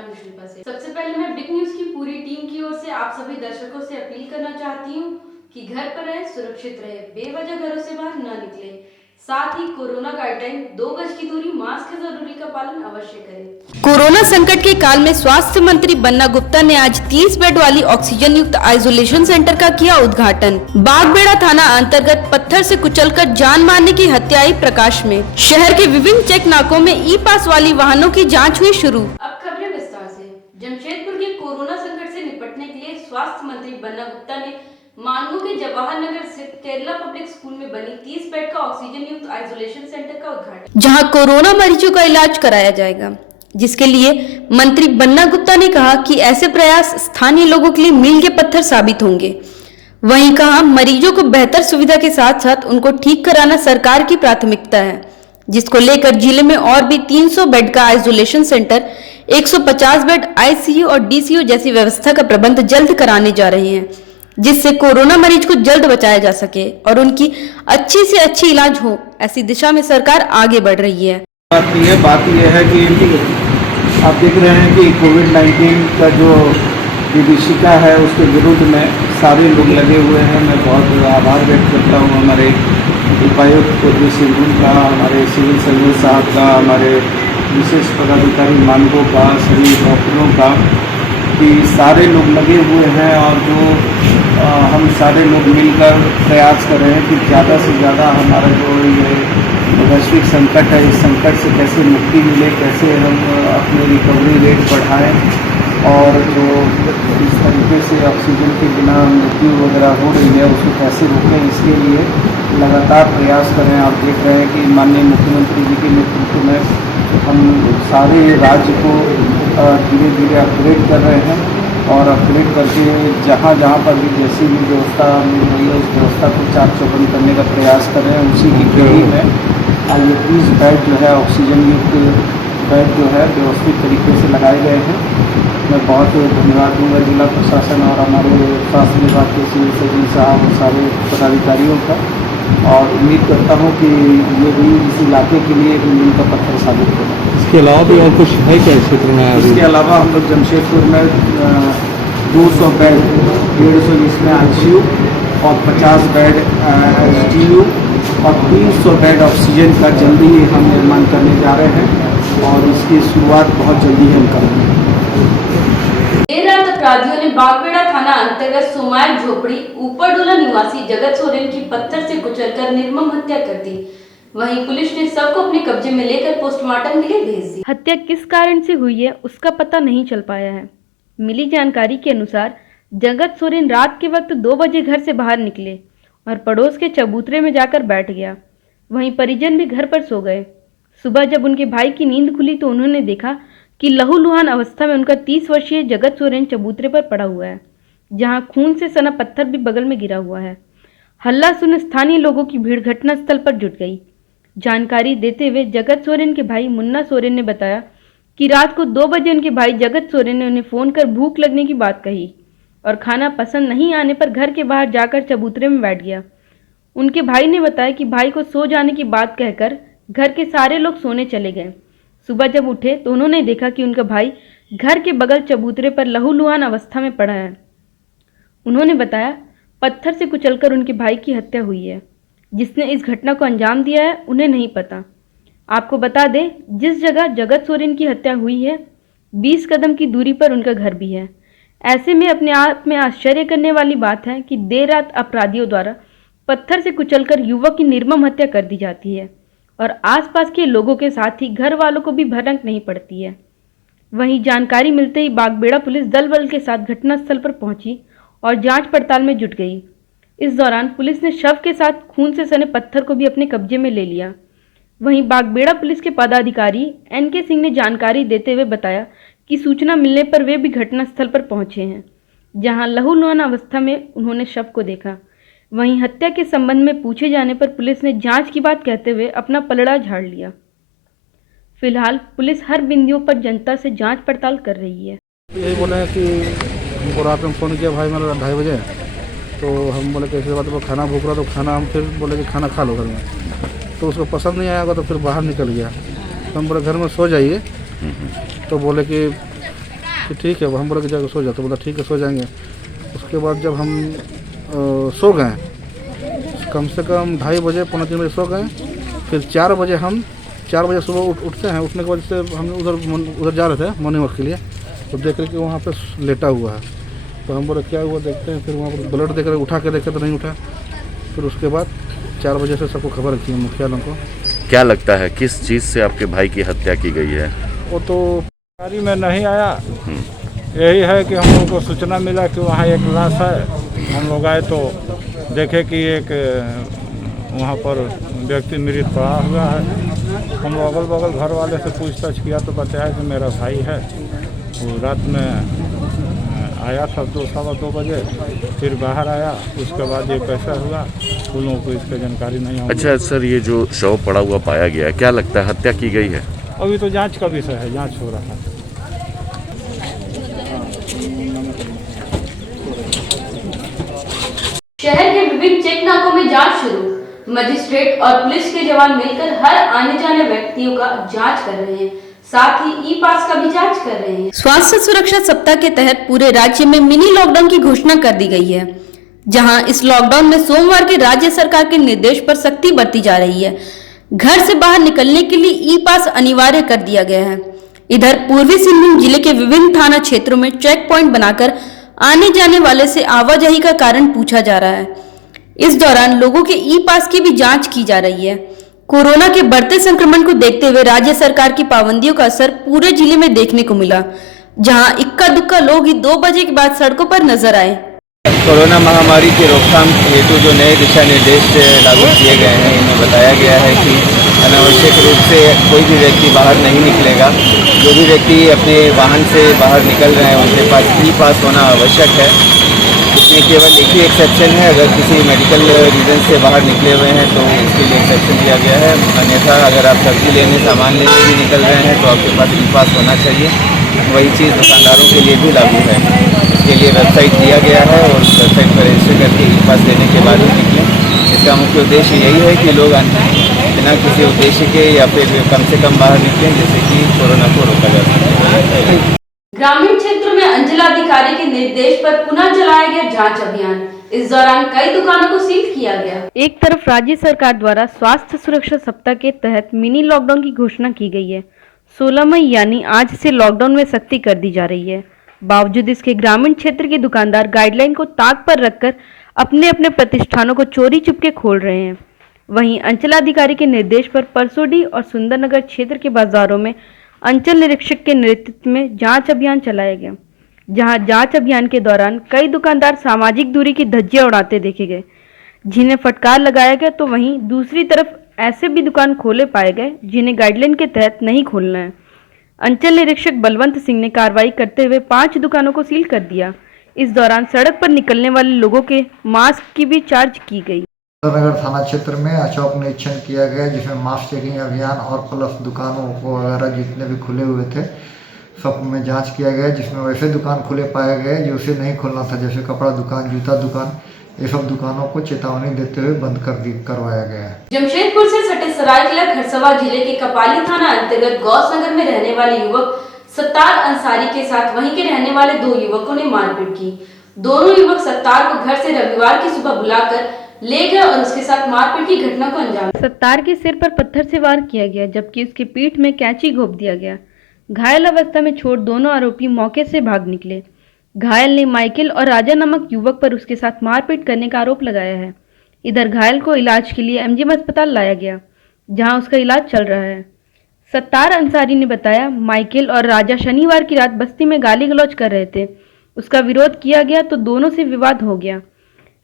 नाम है शिल्पा से। सबसे पहले मैं बिग न्यूज की पूरी टीम की ओर से आप सभी दर्शकों से अपील करना चाहती हूँ कि घर पर रहे, सुरक्षित रहे, बेवजह घरों से बाहर न निकले। साथ ही कोरोना गाइडलाइन 2 गज की दूरी, मास्क जरूरी का पालन अवश्य करें। कोरोना संकट के काल में स्वास्थ्य मंत्री बन्ना गुप्ता ने आज 30 बेड वाली ऑक्सीजन युक्त आइसोलेशन सेंटर का किया उद्घाटन। बागबेड़ा थाना अंतर्गत पत्थर से कुचलकर जान मारने की हत्या आई प्रकाश में। शहर के विभिन्न चेक नाकों में ई पास वाली वाहनों की जाँच हुई शुरू। अब खबरें विस्तार से। जमशेदपुर के कोरोना संकट से निपटने के लिए स्वास्थ्य मंत्री बन्ना गुप्ता ने मानगो के जवाहर नगर स्थित केरला पब्लिक स्कूल में बनी 30 बेड का ऑक्सीजन युक्त आइसोलेशन सेंटर का उद्घाटन, जहां कोरोना मरीजों का इलाज कराया जाएगा, जिसके लिए मंत्री बन्ना गुप्ता ने कहा कि ऐसे प्रयास स्थानीय लोगों के लिए मील के पत्थर साबित होंगे। वहीं कहा मरीजों को बेहतर सुविधा के साथ साथ उनको ठीक कराना सरकार की प्राथमिकता है, जिसको लेकर जिले में और भी 300 बेड का आइसोलेशन सेंटर, 150 बेड आईसीयू और डीसीयू जैसी व्यवस्था का प्रबंध जल्द कराने जा रहे हैं, जिससे कोरोना मरीज को जल्द बचाया जा सके और उनकी अच्छी से अच्छी इलाज हो। ऐसी दिशा में सरकार आगे बढ़ रही है। बात यह है कि आप देख रहे हैं कि कोविड-19 का जो विभीषिका है उसके विरुद्ध में सारे लोग लगे हुए हैं। मैं बहुत आभार व्यक्त करता हूँ हमारे उपायुक्त पूर्वी सिंहभूम का, हमारे सिविल सर्जन साहब का, हमारे विशेष पदाधिकारी मानगो का, सभी डॉक्टरों का, कि सारे लोग लगे हुए हैं और जो हम सारे लोग मिलकर प्रयास कर रहे हैं कि ज़्यादा से ज़्यादा हमारा जो ये वैश्विक संकट है, इस संकट से कैसे मुक्ति मिले, कैसे हम अपने रिकवरी रेट बढ़ाएं और जो इस तरीके से ऑक्सीजन के बिना मृत्यु वगैरह हो रही है उसको कैसे रोकें, इसके लिए लगातार प्रयास करें। आप देख रहे हैं कि माननीय मुख्यमंत्री जी के नेतृत्व में हम सारे राज्य को धीरे धीरे अपग्रेड कर रहे हैं और अपग्रेड करके जहाँ जहाँ पर भी जैसी भी व्यवस्था मिल रही है उस व्यवस्था को चाक चौबंद करने का प्रयास कर रहे हैं। उसी की कड़ी में आज ये 30 बेड जो है ऑक्सीजन युक्त बेड जो है व्यवस्थित तरीके से लगाए गए हैं। मैं बहुत धन्यवाद दूँगा जिला प्रशासन और हमारे स्वास्थ्य विभाग के सिविल सर्जन साहब और सारे पदाधिकारियों का, और उम्मीद करता हूँ कि ये भी इस इलाके के लिए एक मील का पत्थर साबित होगा। इसके अलावा भी और कुछ है क्या क्षेत्र में? इसके अलावा हम लोग जमशेदपुर में 200 बेड, 150 जिसमें आईसीयू और 50 बेड एचडीयू और 300 बेड ऑक्सीजन का जल्दी ही हम निर्माण करने जा रहे हैं और इसकी शुरुआत बहुत जल्दी हम करेंगे। देर रात अपराधियों ने बागबेड़ा थाना अंतर्गत सोमायर झोपड़ी ऊपरडोला निवासी जगत सोरेन की पत्थर से कुचलकर निर्मम हत्या कर दी। वहीं पुलिस ने शव को अपने कब्जे में लेकर पोस्टमार्टम के लिए भेज दी। हत्या किस कारण से हुई है उसका पता नहीं चल पाया है। मिली जानकारी के अनुसार जगत सोरेन रात के वक्त 2 बजे घर से बाहर निकले और पड़ोस के चबूतरे में जाकर बैठ गया। वहीं परिजन भी घर पर सो गए। सुबह जब उनके भाई की नींद खुली तो उन्होंने देखा कि लहूलुहान अवस्था में उनका 30 वर्षीय जगत सोरेन चबूतरे पर पड़ा हुआ है, जहां खून से सना पत्थर भी बगल में गिरा हुआ है। हल्ला सुन स्थानीय लोगों की भीड़ घटनास्थल पर जुट गई। जानकारी देते हुए जगत सोरेन के भाई मुन्ना सोरेन ने बताया कि रात को 2 बजे उनके भाई जगत सोरेन ने उन्हें फ़ोन कर भूख लगने की बात कही और खाना पसंद नहीं आने पर घर के बाहर जाकर चबूतरे में बैठ गया। उनके भाई ने बताया कि भाई को सो जाने की बात कहकर घर के सारे लोग सोने चले गए। सुबह जब उठे तो उन्होंने देखा कि उनका भाई घर के बगल चबूतरे पर लहूलुहान अवस्था में पड़ा है। उन्होंने बताया पत्थर से कुचलकर उनके भाई की हत्या हुई है। जिसने इस घटना को अंजाम दिया है उन्हें नहीं पता। आपको बता दें, जिस जगह जगत सोरेन की हत्या हुई है 20 कदम की दूरी पर उनका घर भी है। ऐसे में अपने आप में आश्चर्य करने वाली बात है कि देर रात अपराधियों द्वारा पत्थर से कुचलकर युवक की निर्मम हत्या कर दी जाती है और आसपास के लोगों के साथ ही घर वालों को भी भनक नहीं पड़ती है। वहीं जानकारी मिलते ही बागबेड़ा पुलिस दल बल के साथ घटनास्थल पर पहुंची और जांच पड़ताल में जुट गई। इस दौरान पुलिस ने शव के साथ खून से सने पत्थर को भी अपने कब्जे में ले लिया। वहीं बागबेड़ा पुलिस के पदाधिकारी NK सिंह ने जानकारी देते हुए बताया कि सूचना मिलने पर वे भी घटनास्थल पर पहुंचे हैं, जहां लहूलुहान अवस्था में उन्होंने शव को देखा। वहीं हत्या के संबंध में पूछे जाने पर पुलिस ने जांच की बात कहते हुए अपना पलड़ा झाड़ लिया। फिलहाल पुलिस हर बिंदुओं पर जनता से जांच पड़ताल कर रही है। यही बोले कि हमको रात में फ़ोन किया भाई मेरा 2:30 बजे, तो हम बोले कैसे बात है, खाना भूख रहा, तो खाना हम फिर बोले कि खाना खा लो घर में, तो उसको पसंद नहीं आया होगा तो फिर बाहर निकल गया। तो हम बोले घर में सो जाइए, तो बोले कि कि ठीक है, वो हम बोले कि जाकर सो जाओ, तो बोला ठीक है सो जाएंगे। उसके बाद जब हम सो गए, कम से कम 2:30 बजे, 2:45 बजे सो गए। फिर 4 बजे सुबह उठते हैं। उठने के बाद से हम उधर जा रहे थे मॉर्निंग वॉक के लिए, तो देख रहे कि वहाँ पे लेटा हुआ है। तो हम बोले क्या हुआ देखते हैं। फिर वहाँ पर ब्लड देख रहे, उठा के देखे तो नहीं उठा। फिर उसके बाद 4 बजे से सबको खबर रखी है, मुखिया लोगों को। क्या लगता है किस चीज़ से आपके भाई की हत्या की गई है? वो तो गाड़ी में नहीं आया। यही है कि हम लोग को सूचना मिला कि वहाँ एक लाश है। हम लोग आए तो देखे कि एक वहाँ पर व्यक्ति मृत पड़ा हुआ है। हम अगल बगल घर वाले से पूछताछ किया तो बताया कि मेरा भाई है। वो रात में आया था 2-2:15 बजे, फिर बाहर आया। उसके बाद ये कैसा हुआ उन लोगों को इसकी जानकारी नहीं है। अच्छा सर, ये जो शव पड़ा हुआ पाया गया है, क्या लगता है हत्या की गई है? अभी तो जांच का विषय है, जांच हो रहा है। शहर के विभिन्न चेक नाकों में जांच शुरू। मजिस्ट्रेट और पुलिस के जवान मिलकर हर आने जाने व्यक्तियों का जांच कर रहे हैं, साथ ही ई पास का भी जांच कर रहे हैं। स्वास्थ्य सुरक्षा सप्ताह के तहत पूरे राज्य में मिनी लॉकडाउन की घोषणा कर दी गई है, जहां इस लॉकडाउन में सोमवार के राज्य सरकार के निर्देश पर सख्ती बरती जा रही है। घर से बाहर निकलने के लिए ई पास अनिवार्य कर दिया गया है। इधर पूर्वी सिंहभूम जिले के विभिन्न थाना क्षेत्रों में चेक पॉइंट बनाकर आने जाने वाले से आवाजाही का कारण पूछा जा रहा है। इस दौरान लोगों के ई पास की भी जांच की जा रही है। कोरोना के बढ़ते संक्रमण को देखते हुए राज्य सरकार की पाबंदियों का असर पूरे जिले में देखने को मिला, जहां इक्का दुक्का लोग ही 2 बजे के बाद सड़कों पर नजर आए। कोरोना महामारी की रोकथाम हेतु जो नए दिशा निर्देश लागू किए गए हैं, इनमें बताया गया है कि अनावश्यक रूप से कोई भी व्यक्ति बाहर नहीं निकलेगा। जो भी व्यक्ति अपने वाहन से बाहर निकल रहे हैं उनके पास ई पास होना आवश्यक है। इसमें केवल एक ही एक्सेप्शन है, अगर किसी मेडिकल रीज़न से बाहर निकले हुए हैं तो उसके लिए एक्सेप्शन दिया गया है। अन्यथा अगर आप सब्जी लेने, सामान लेने भी निकल रहे हैं तो आपके पास ई पास होना चाहिए। वही चीज़ दुकानदारों के लिए भी लागू है। इसके लिए वेबसाइट दिया गया है और वेबसाइट पर रजिस्टर करके ई पास लेने के बाद ही निकलें। इसका मुख्य उद्देश्य यही है कि लोग बिना किसी उद्देश्य के या फिर कम से कम बाहर निकलें, जिससे कि कोरोना को रोका जा सके। ग्रामीण क्षेत्र में अंचलाधिकारी के निर्देश पर पुनः चलाया गया जांच अभियान। इस दौरान कई दुकानों को सील किया गया। एक तरफ राज्य सरकार द्वारा स्वास्थ्य सुरक्षा सप्ताह के तहत मिनी लॉकडाउन की घोषणा की गई है। 16 मई यानी आज से लॉकडाउन में सख्ती कर दी जा रही है। बावजूद इसके ग्रामीण क्षेत्र के दुकानदार गाइडलाइन को ताक पर रखकर अपने अपने प्रतिष्ठानों को चोरी चुपके खोल रहे हैं। वहीं अंचलाधिकारी के निर्देश पर परसोडी और सुंदरनगर क्षेत्र के बाजारों में अंचल निरीक्षक के नेतृत्व में जांच अभियान चलाया गया, जहां जांच अभियान के दौरान कई दुकानदार सामाजिक दूरी की धज्जियां उड़ाते देखे गए, जिन्हें फटकार लगाया गया। तो वहीं दूसरी तरफ ऐसे भी दुकान खोले पाए गए जिन्हें गाइडलाइन के तहत नहीं खोलना है। अंचल निरीक्षक बलवंत सिंह ने कार्रवाई करते हुए 5 दुकानों को सील कर दिया। इस दौरान सड़क पर निकलने वाले लोगों के मास्क की भी जांच की गई। नगर थाना क्षेत्र में अचौक निरीक्षण किया गया, जिसमें मास्क चेकिंग अभियान और प्लस दुकानों को वगैरह जितने भी खुले हुए थे सब में जांच किया गया, जिसमें वैसे दुकान खुले पाए गए जो उसे नहीं खोलना था, जैसे कपड़ा दुकान, जूता दुकान, ये सब दुकानों को चेतावनी देते हुए बंद करवाया गया है। जमशेदपुर से सटे सरायकेला खरसवा जिले के कपाली थाना अंतर्गत गौसनगर में रहने वाले युवक सत्तार अंसारी के साथ वहीं के रहने वाले 2 युवकों ने मारपीट की। दोनों युवक सत्तार को घर से रविवार की सुबह बुलाकर ले गए और उसके साथ मारपीट की घटना को अंजाम। सत्तार के सिर पर पत्थर से वार किया गया, जबकि उसकी पीठ में कैंची घोंप दिया गया। घायल अवस्था में छोड़ दोनों आरोपी मौके से भाग निकले। घायल ने माइकल और राजा नामक युवक पर उसके साथ मारपीट करने का आरोप लगाया है। इधर घायल को इलाज के लिए एमजीएम अस्पताल लाया गया, जहां उसका इलाज चल रहा है। सत्तार अंसारी ने बताया, माइकल और राजा शनिवार की रात बस्ती में गाली गलौज कर रहे थे। उसका विरोध किया गया तो दोनों से विवाद हो गया।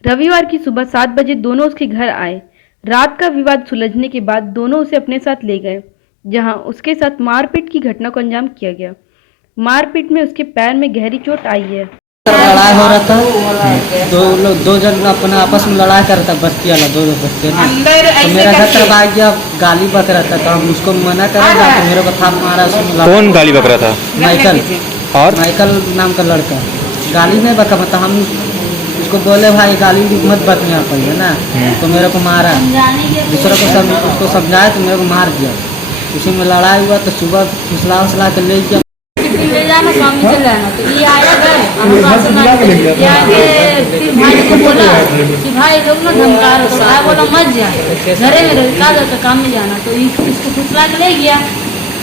रविवार की सुबह 7 बजे दोनों उसके घर आए। रात का विवाद सुलझने के बाद दोनों उसे अपने साथ ले गए, जहां उसके साथ मारपीट की घटना को अंजाम किया गया। मारपीट में उसके पैर में गहरी चोट आई है। लड़ाई हो रहा था, दो जन अपना आपस में लड़ाई कर रहा था, बस्ती वाला 2 बस्ती ना। तो मेरा घर तरफ आ गया, गाली बक रहा था, तो हम उसको मना कर रहा था, मेरे को थाप मारा। उसमें कौन गाली बक रहा था? माइकल। और माइकल नाम का लड़का गाली नहीं बका, मतलब हम उसको बोले भाई गाली मत बक यहाँ पर है ना, तो मेरे को मारा। दूसरे को उसको समझाया तो मेरे को मार दिया। उसी में लड़ाई हुआ तो सुबह फुसला के ले गया। टिफिन ले जाना, स्वामी चले जाना। तो ये आया घर, हमें राशन आके फिर भाई को बोला कि भाई लोग ना धमका रहे, तो भाई बोला मत जा, घरे में रह का जाता, काम में जाना। तो इसको फुसला के ले गया,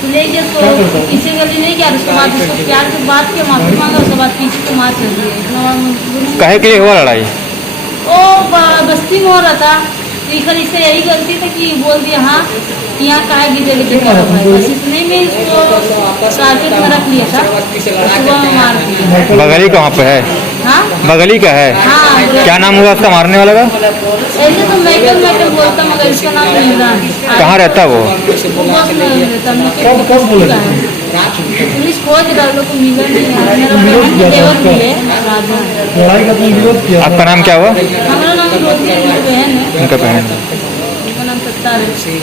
तो ले गया तो किसी गली नहीं गया। उसके बाद उसको प्यार की बात के माफी मांगा, उसके बाद पीछे को मार कर दिया। इतना काहे के लिए हुआ लड़ाई? ओ बस्ती में हो रहा था, तो इधर इससे यही गलती थी कि बोल दिया हाँ यहाँ काहे गिजे गिजे करो भाई, बस इतने में इसको टारगेट में रख लिया था, सुबह में मार दिया। बगली कहाँ पे है? हाँ बगली का है? हाँ। क्या नाम हुआ उसका मारने वाला का? ऐसे तो मैकल बोलता, मगर इसका नाम इमरान। कहाँ रहता है वो? बस नहीं रहता, पुलिस खोज रहा, लोग को मिला नहीं है। मेरा बहन के देवर मिले राजा। आपका नाम क्या हुआ? हमारा नाम रोती है, उनकी बहन है, उनका बहन। उनका नाम सत्तार है।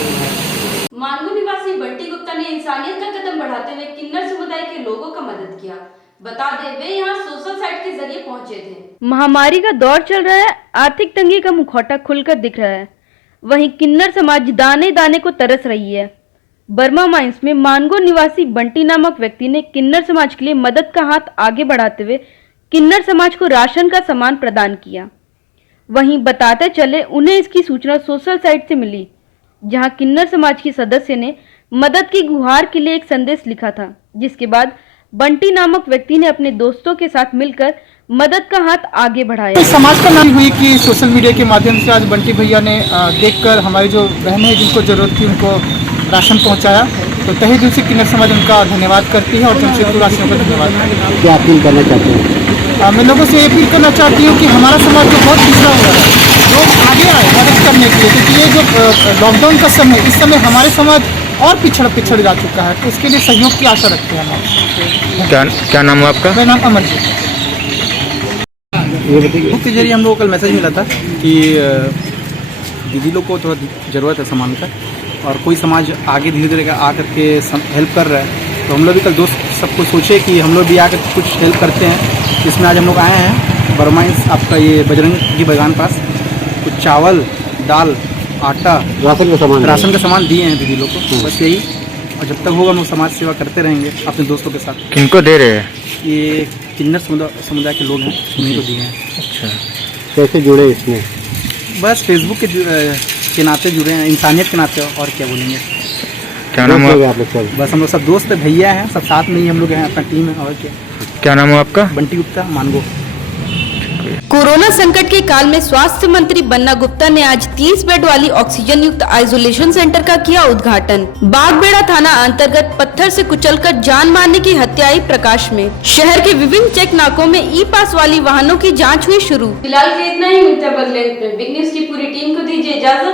मानगो निवासी बंटी गुप्ता ने इंसानियत का कदम बढ़ाते हुए किन्नर समुदाय के लोगों का मदद किया। बता दें, वे यहाँ सोशल साइट के जरिए पहुंचे थे। महामारी का दौर चल रहा है, आर्थिक तंगी का मुखौटा खुलकर दिख रहा है। वहीं किन्नर समाज दाने दाने को तरस रही है। बर्मा माइंस में मानगो निवासी बंटी नामक व्यक्ति ने किन्नर समाज के लिए मदद का हाथ आगे बढ़ाते हुए किन्नर समाज को राशन का सामान प्रदान किया। वहीं बताते चले, उन्हें इसकी सूचना सोशल साइट से मिली, जहां किन्नर समाज की सदस्य ने मदद की गुहार के लिए एक संदेश लिखा था, जिसके बाद बंटी नामक व्यक्ति ने अपने दोस्तों के साथ मिलकर मदद का हाथ आगे बढ़ाया। समाज का नाम हुई कि सोशल मीडिया के माध्यम से आज बंटी भैया ने देखकर हमारी जो बहनें हैं जिनको ज़रूरत थी उनको राशन पहुंचाया, तो तहे दिल से किन्नर समाज उनका धन्यवाद करती है और जमशेदपुर वासियों का धन्यवाद। क्या अपील करना चाहते हैं? मैं लोगों से ये अपील करना चाहती हूँ कि हमारा समाज जो बहुत पिछड़ा हुआ है, लोग आगे आए मदद करने के लिए, क्योंकि ये जो लॉकडाउन का समय, इस समय हमारे समाज और पिछड़ जा चुका है, तो उसके लिए सहयोग की आशा रखते हैं हम। क्या नाम है आपका? मेरा नाम अमरजीत। ग्रुप के जरिए हम लोग को कल मैसेज मिला था कि दीदी लोग को थोड़ा ज़रूरत है सामान का, और कोई समाज आगे धीरे धीरे आ करके हेल्प कर रहा है, तो हम लोग भी कल दोस्त सबको सोचे कि हम लोग भी आकर कुछ हेल्प करते हैं। इसमें आज हम लोग आए हैं बर्माइंस आपका ये बजरंगी बागान पास, कुछ चावल, दाल, आटा, राशन का सामान दिए हैं दीदी लोग को। बस यही, और जब तक होगा हम लोग समाज सेवा करते रहेंगे अपने दोस्तों के साथ। किनको दे रहे हैं? ये किन्नर समुदाय के लोग हैं, उन्हीं को दिए हैं। अच्छा, कैसे जुड़े इसमें? बस फेसबुक के नाते जुड़े हैं, इंसानियत के नाते, और क्या बोलेंगे। क्या नाम है आप लोग? बस हम लोग सब दोस्त भैया हैं, सब साथ में ही हम लोग हैं, अपना टीम है, और क्या नाम है आपका? बंटी गुप्ता, मानगो। कोरोना संकट के काल में स्वास्थ्य मंत्री बन्ना गुप्ता ने आज 30 बेड वाली ऑक्सीजन युक्त आइसोलेशन सेंटर का किया उद्घाटन। बागबेड़ा थाना अंतर्गत पत्थर से कुचलकर जान मारने की हत्या आई प्रकाश में। शहर के विभिन्न चेक नाकों में ई पास वाली वाहनों की जांच हुई शुरू। फिलहाल के इतना ही, मिलते हैं अगले में। बिग न्यूज की पूरी टीम को दीजिए इजाजत।